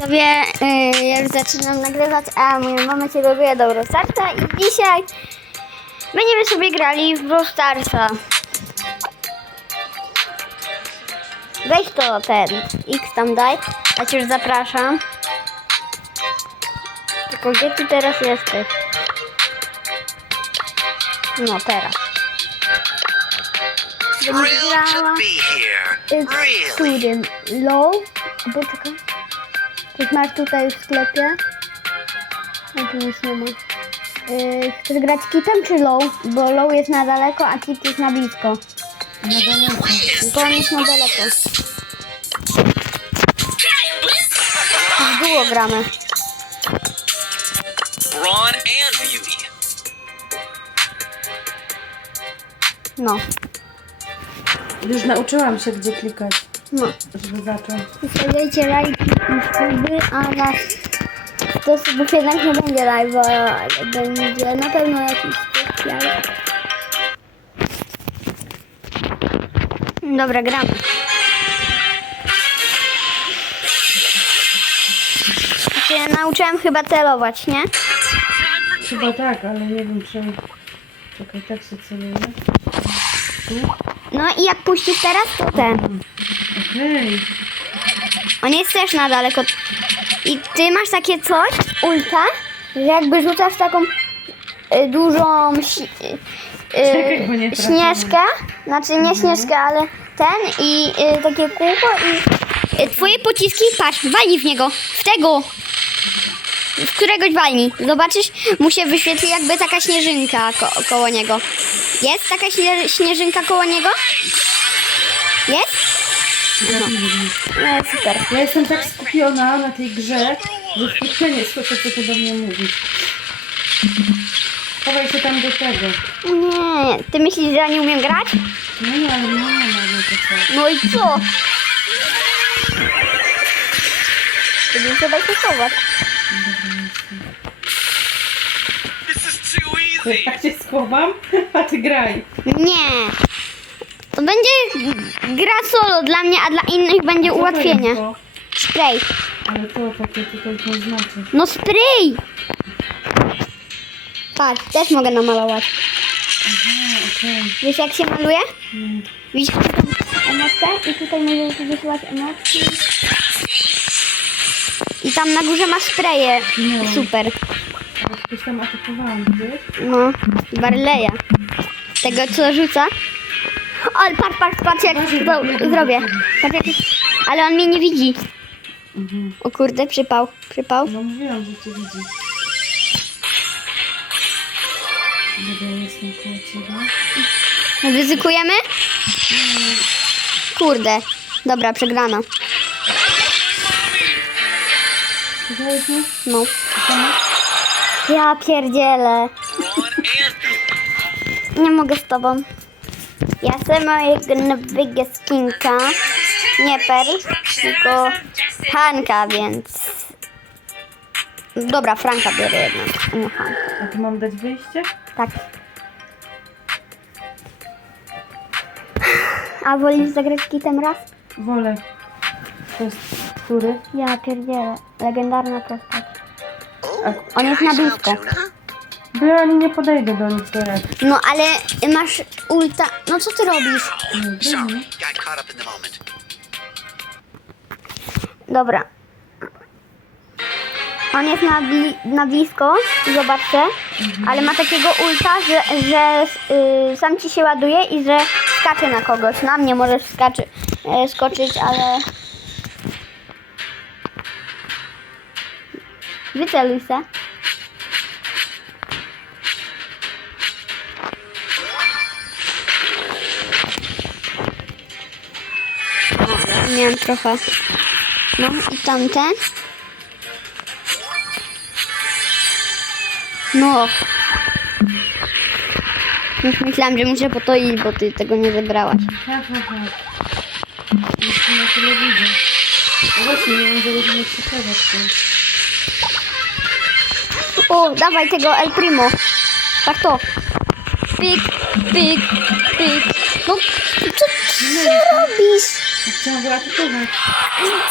Sobie y, ja już zaczynam nagrywać, a moja mama się loguje do Brawl Starsa i dzisiaj będziemy sobie grali w Brawl Starsa. Weź to ten X tam daj, ja cię już zapraszam. Tylko gdzie ty teraz jesteś? No teraz. Będę grała z Really. którym? Low? Albo czekaj. Coś masz tutaj w sklepie? A tu nic nie ma. Yy, chcesz grać kitem czy low? Bo low jest na daleko, a kit jest na blisko. Na daleko. To on jest na daleko. W duo gramy. Ron and Beauty. No. Już nauczyłam się, gdzie klikać, No. żeby zacząć. Zostawiajcie lajki i suby, a na 100 subów jednak nie będzie live'a, ale będzie na pewno jakiś specjal. Dobra, gramy. Się nauczyłem chyba celować, nie? Chyba tak, ale nie wiem czy... Czekaj, tak się celuje. Tu? No i jak puścisz teraz, to ten. Okej. On jest też na daleko. I ty masz takie coś, ulta, że jakby rzucasz taką y, dużą si- y, Czekaj, bo nie y, śnieżkę, znaczy nie śnieżkę, ale ten i y, takie kółko i y, twoje pociski, patrz, walnij w niego, w tego, w któregoś walnij. Zobaczysz, mu się wyświetli jakby taka śnieżynka ko- koło niego. Jest taka śnie- śnieżynka koło niego? Jest? No, super. Ja jestem tak skupiona na tej grze, że wkrótce nie słyszę, co ty do mnie mówisz. Chowaj się tam do tego. Nie, ty myślisz, że ja nie umiem grać? No nie, ale nie ma no to co. No i co? To bym trzeba się easy. Ja cię schowam, a ty graj. Nie. To będzie gra solo dla mnie, a dla innych będzie Co ułatwienie. to? Spray. Ale to takie tutaj to znaczy. No spray! Patrz, też mogę namalować. Aha, okej. Wiesz jak się maluje? Mm. Widzisz tutaj emotkę i tutaj możesz wysyłać emotki. I tam na górze masz spraye. No. Super. Ktoś tam atakowałam, gdzieś. No, Barleya. Tego, co rzuca. Ale patrz, patrz, patrz, jak to zrobię. Patrz, jak... Ale on mnie nie widzi. Mhm. O kurde, przypał, przypał. No mówiłam, że cię widzi. Dobra, jestem koło ciebie. Ryzykujemy? Kurde. Dobra, przegrana. Czekaj, mnie? No. Ja pierdzielę. Nie mogę z tobą. Ja chcę mojego nowego skinka. Nie Perl, tylko Hanka, więc... Dobra, Franka biorę jednak, a nie Hanka. A tu mam dać wyjście? Tak. A wolisz zagrać kitem raz? Wolę. To jest który? Ja pierdzielę. Legendarna postać. On jest na blisko. Bo ja nie podejdę do nich teraz. No ale masz ulta... No co ty robisz? Dobra. On jest na, bli- na blisko, zobaczcie, ale ma takiego ulta, że, że y, sam ci się ładuje i że skacze na kogoś. Na mnie możesz skaczy, e, skoczyć, ale... Wyceluj se. Miałem trochę. No i tamten. No. Już myślałam, że muszę po to iść, bo ty tego nie zebrałaś. No właśnie, nie wiem, że będziemy tym. O, dawaj tego El Primo. Tak to. Pik, pik, pik. No, co ty robisz? Chciałam zaatakować.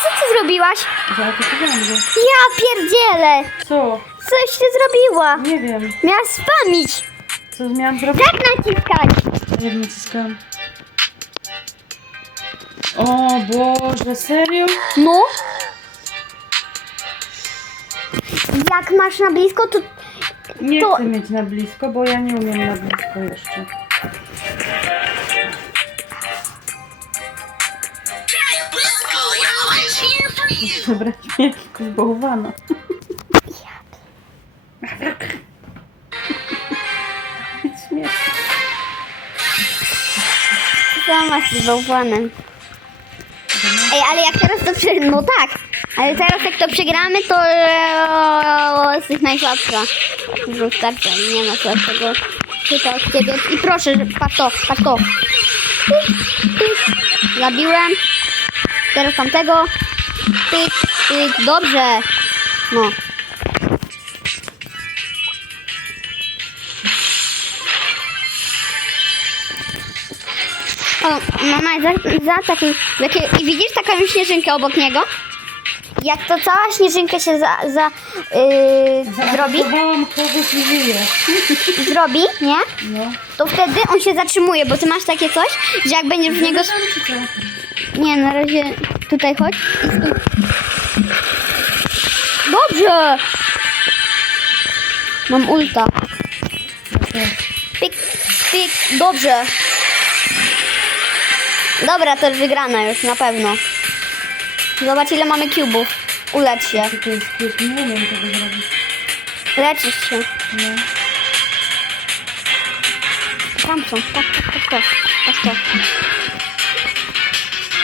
Co ty zrobiłaś? Zaatakowałam go. Ja pierdzielę! Co? Coś ty zrobiła! Nie wiem. Miała spamić! Co miałam zrobić? Tak naciskać! Nie wiem, naciskałam. O Boże, serio? No? Jak masz na blisko, to Nie To- chcę mieć na blisko, bo ja nie umiem na blisko jeszcze. Zabrać mnie jakiegoś bałwana. Śmieszne. sama z bałwanem. Ej, ale jak teraz to prze... No tak, ale teraz jak to przegramy, to e, jesteś najsłabsza. Wystarczy, nie ma słabszego. Chyba od ciebie. I proszę, patrz to, patrz to. Zabiłem. Teraz tamtego. Pyk, pyk. Dobrze. No. O, mama, za, za taki, takie, i widzisz taką śnieżynkę obok niego? Jak to cała śnieżynka się za, za yy, zrobi, Zaatakowałam kogoś i żyje. zrobi, nie? No. To wtedy on się zatrzymuje, bo ty masz takie coś, że jak będziesz w niego... Nie, na razie tutaj chodź. Dobrze! Mam ulta. Pik, pik, dobrze. Dobra, to już wygrana już, na pewno. Zobacz ile mamy kubów. Ulecz się. To jest? Nie umiem tego zrobić. Leczysz się. No. Tam są. Tak, tak, tak, tak. Tak, tak.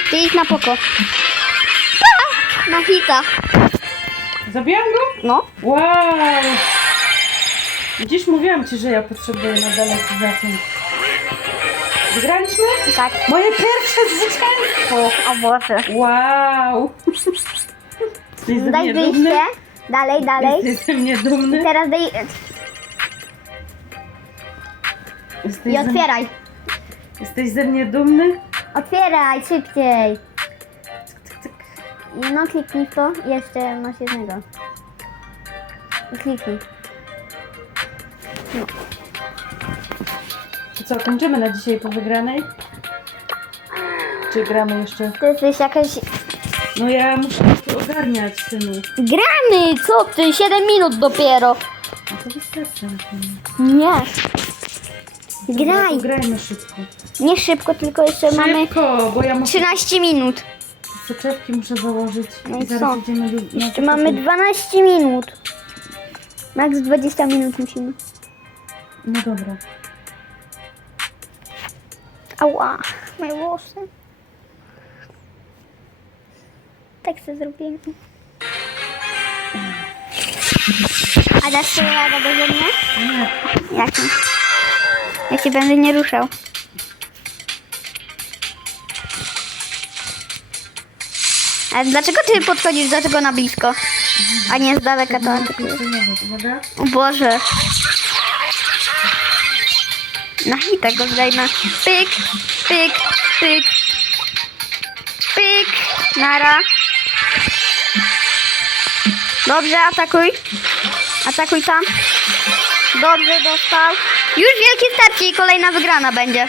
Ty idź na poko. Na hita. Zabiłam go? No. Wow! Dziś mówiłam ci, że ja potrzebuję na daleki zasięg. Wygraliśmy? Tak. Moje pierwsze zwycięstwo! O Boże. Wow! Jesteś ze Daj mnie dumny? wyjście. Dalej, dalej. Jesteś ze mnie dumny? Teraz daj... Jesteś I ze, otwieraj. jesteś ze mnie dumny? Otwieraj, szybciej. I no kliknij w to i jeszcze masz jednego. I kliknij. To co, kończymy na dzisiaj po wygranej? Czy gramy jeszcze? Ty jesteś jakaś... No ja muszę to ogarniać, synu. Gramy! Co ty? 7 minut dopiero. No to wystarczy. Nie. Dobra, Graj. to Grajmy szybko. Nie szybko, tylko jeszcze mamy Szybko, bo ja muszę 13 minut. soczewki muszę założyć. No i zaraz co? idziemy do... na Jeszcze mamy zakupy. 12 minut. Max 20 minut musimy. No dobra. Ała, moje włosy. Tak sobie zrobimy. A dasz sobie radę beze mnie? Nie, Jak? Ja się będę nie ruszał. Ale dlaczego ty podchodzisz do tego na blisko? A nie z daleka to atakujesz? O Boże. Na hita go zdejmę. Pyk, pyk, pyk. Pyk. Nara. Dobrze, atakuj. Atakuj tam. Dobrze, dostał. Już wielkie starcie i kolejna wygrana będzie.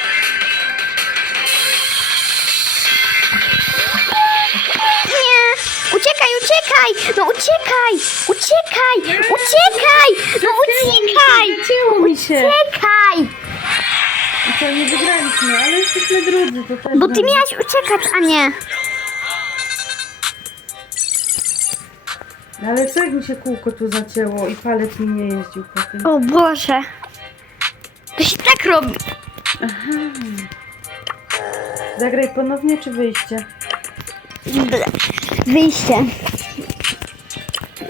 Nie! Uciekaj, uciekaj! No uciekaj! Uciekaj! Uciekaj! No uciekaj! Zacięło mi się. Uciekaj! I co, nie wygraliśmy, ale jesteśmy drudzy, to też Bo ty dobrze. miałaś uciekać, a nie. No Ale co jak mi się kółko tu zacięło i palec mi nie jeździł po tym? O Boże. To się tak robi. Zagraj ponownie czy wyjście? Wyjście.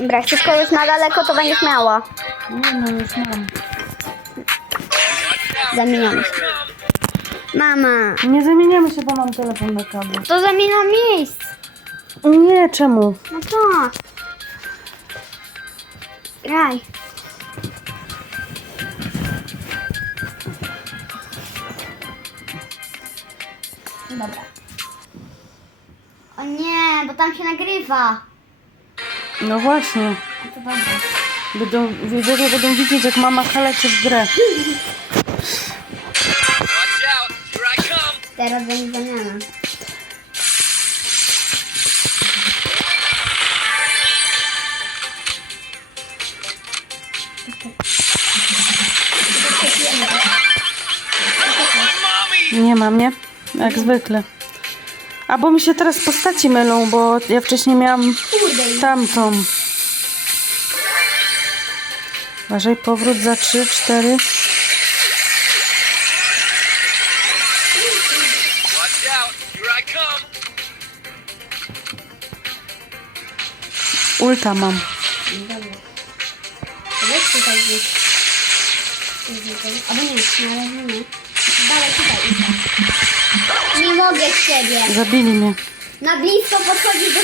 Dobra, chcesz kogoś na daleko, to będziesz miała. Nie no, już mam. Zamieniamy się. Mama, Nie zamieniamy się, bo mam telefon na kabel. to zamienia miejsc. Nie, czemu? No to. Graj. Dobra. dwa. No właśnie. To dobrze. Będą, widzowie będą widzieć, jak mama kaleczy w grę. Watch out. Here I come. Teraz będzie zamiana. Nie mam, nie? Jak zwykle. A bo mi się teraz postaci mylą, bo ja wcześniej miałam tamtą. Uważaj, powrót za 3, 4. Watch out. Here I come. Ulta mam. Dobra. Weź tutaj gdzieś. Albo nie, na razie nie. Dalej tutaj idź. Nie mogę z siebie. Zabili mnie. Na blisko podchodzisz do.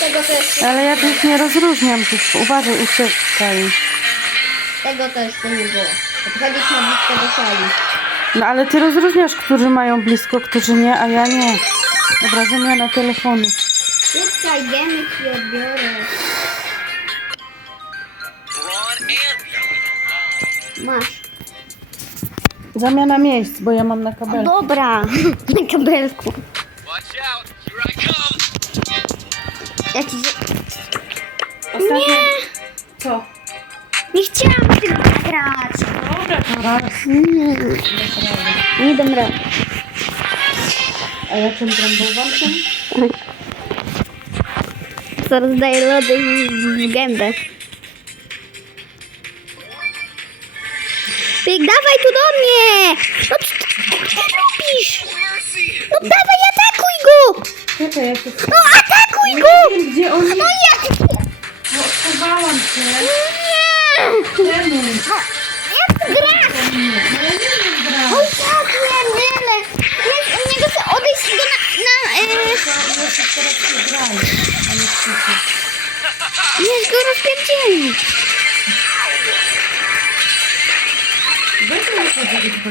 Tego to jest... Ale ja tych nie rozróżniam. Uważaj, uciekaj. Tego to jeszcze nie było. Podchodzisz na blisko do szyi. No ale ty rozróżniasz, którzy mają blisko, którzy nie, a ja nie. Dobra, zamiana telefonu. Szybka, idziemy ci odbiorę. Zamiana miejsc, bo ja mam na kabelku. Dobra. Na kabelku. Watch out. Here I come. Ja ci... Ostatnio... Nie! Co? Nie chciałam tym grać. Dobra, to raz. Nie. Nie dam rady. A ja tym brambowankiem? Co rozdaję lody w- w gębę. Pyk, dawaj tu do mnie! No co ty kurde robisz? No dawaj, atakuj go! Czekaj, ja się... No atakuj go! Nie wiem, gdzie on jest. No jak? No, schowałam się. Nie! Czemu? No, jak ty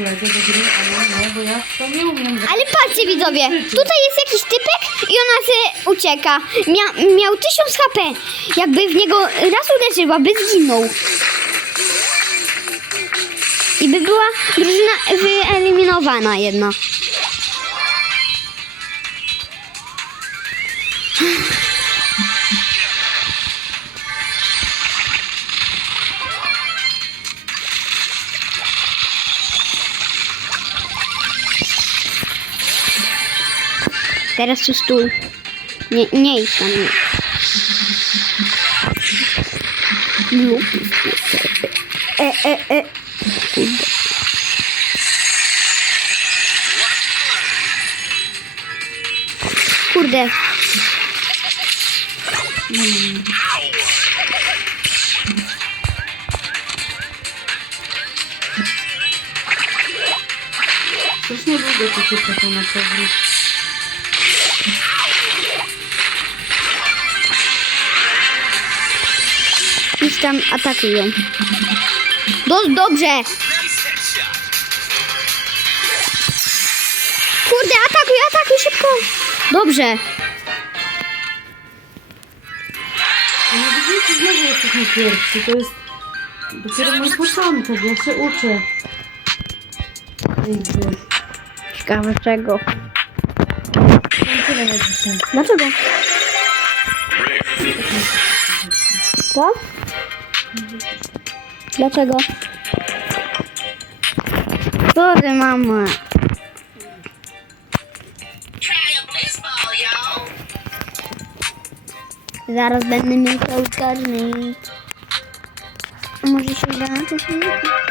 do gry, ale nie, bo ja to nie umiem. Ale patrzcie widzowie, tutaj jest jakiś typek i ona se ucieka. Mia, miał 1000 HP. Jakby w niego raz uderzyła, by zginął. I by była drużyna wyeliminowana jedna. Teraz tu stój. Nie, nie idź tam. Nie. Lub. E, e, e. Kurde. Kurde. Coś niedługo tu się na powrót. Tam atakują. Do, dobrze. Kurde, atakuj, atakuj szybko. Dobrze. A no widzicie, znowu jesteśmy pierwsi. To jest dopiero mój początek. Ja się uczę. Gry. Ciekawe czego. Dlaczego? Co? Dlaczego? Sorry, mama. Zaraz będę miał cały karny. A może się uda na to filmiku?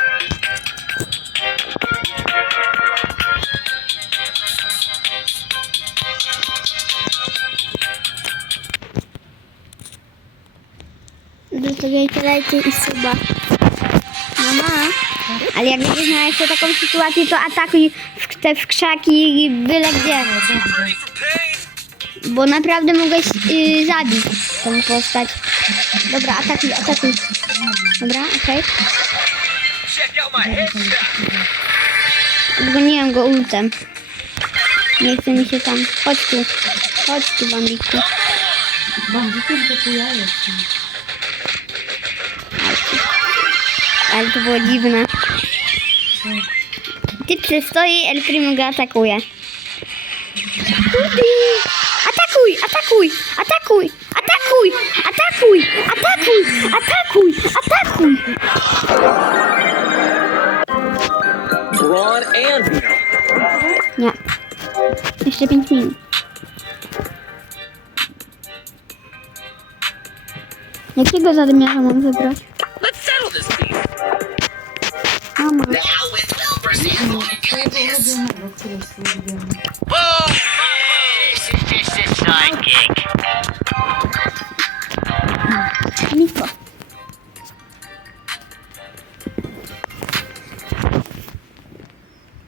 Zostawiajcie lajki i suba. Mama, ale jak będziesz miała jeszcze taką sytuację, to atakuj w te w krzaki byle gdzie. Bo naprawdę mogłeś y, zabić tą postać. Dobra, atakuj, atakuj. Dobra, okej. Headshot. Odgoniłem go ultem. Nie chce mi się tam. Chodź tu. Chodź tu, bambiku. Bandykiem to ja jestem. Ale to było dziwne. Ty przystoi, El Primo go atakuje. Atakuj, atakuj, atakuj, atakuj, atakuj, atakuj, atakuj, atakuj. Braun and. Nie. Jeszcze 5 minut. Jakiego zadmiarza mam wybrać?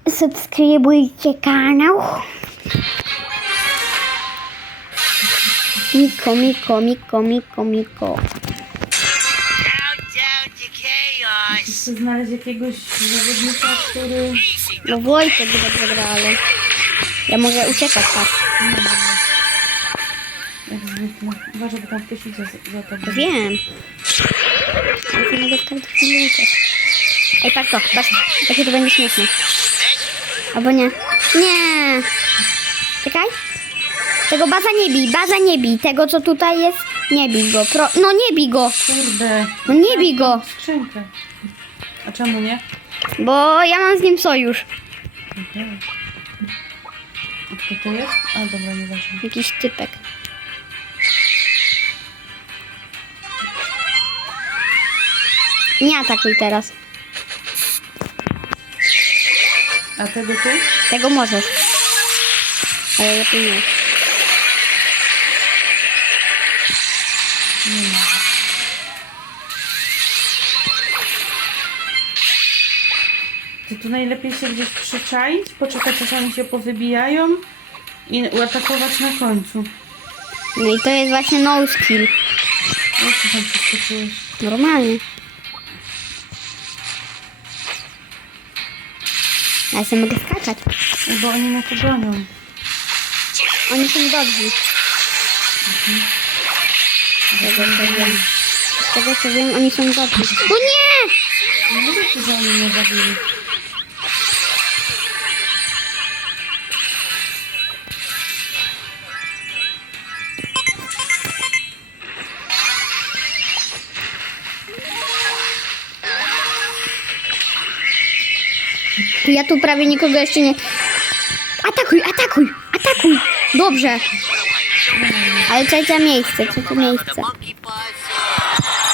Subskrybujcie kanał. Miko, Miko, Miko, Miko, Miko. Znaleźć jakiegoś zawodnika, który... No Wojtek dobrze gra, ale ja mogę uciekać, tak. Jak zwykle. Uważaj, bo tam ktoś idzie za, za tobą. Wiem. Ale nie mogę każdej chwili uciec. Ej, patrz to, patrz. Jakie to będzie śmieszne. Albo nie. Nie. Czekaj. Tego baza nie bij, baza nie bij. Tego, co tutaj jest, nie bij go. Pro... No nie bij go. Kurde. No nie bij go. Skrzynkę. A czemu nie? Bo ja mam z nim sojusz. Mhm. A kto to jest? A dobra, nieważne. Jakiś typek. Nie atakuj teraz. A tego tu? Tego możesz. Ale lepiej nie. To najlepiej się gdzieś przyczaić, poczekać aż oni się powybijają i atakować na końcu. No i to jest właśnie no skill. O, co tam przeskoczyłeś? Normalnie. Ja sobie mogę skakać. Bo oni na to gonią. Oni są dobrzy. Z tego co wiem. Z tego co wiem, oni są dobrzy. O nie! Nie że oni nie zabili. Ja tu prawie nikogo jeszcze nie... Atakuj, atakuj, atakuj! Dobrze. Ale trzecie miejsce, trzecie miejsce.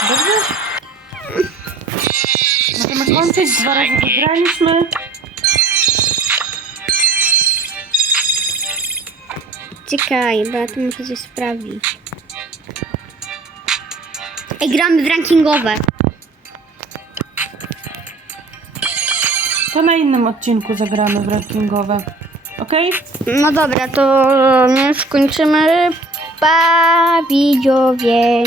Dobrze? Możemy kończyć. Dwa razy wygraliśmy. Czekaj, bo ja tu muszę coś sprawdzić. Ej, gramy w rankingowe. To na innym odcinku zagramy w rankingowe. Okej? No dobra, to my już kończymy. Pa, widzowie.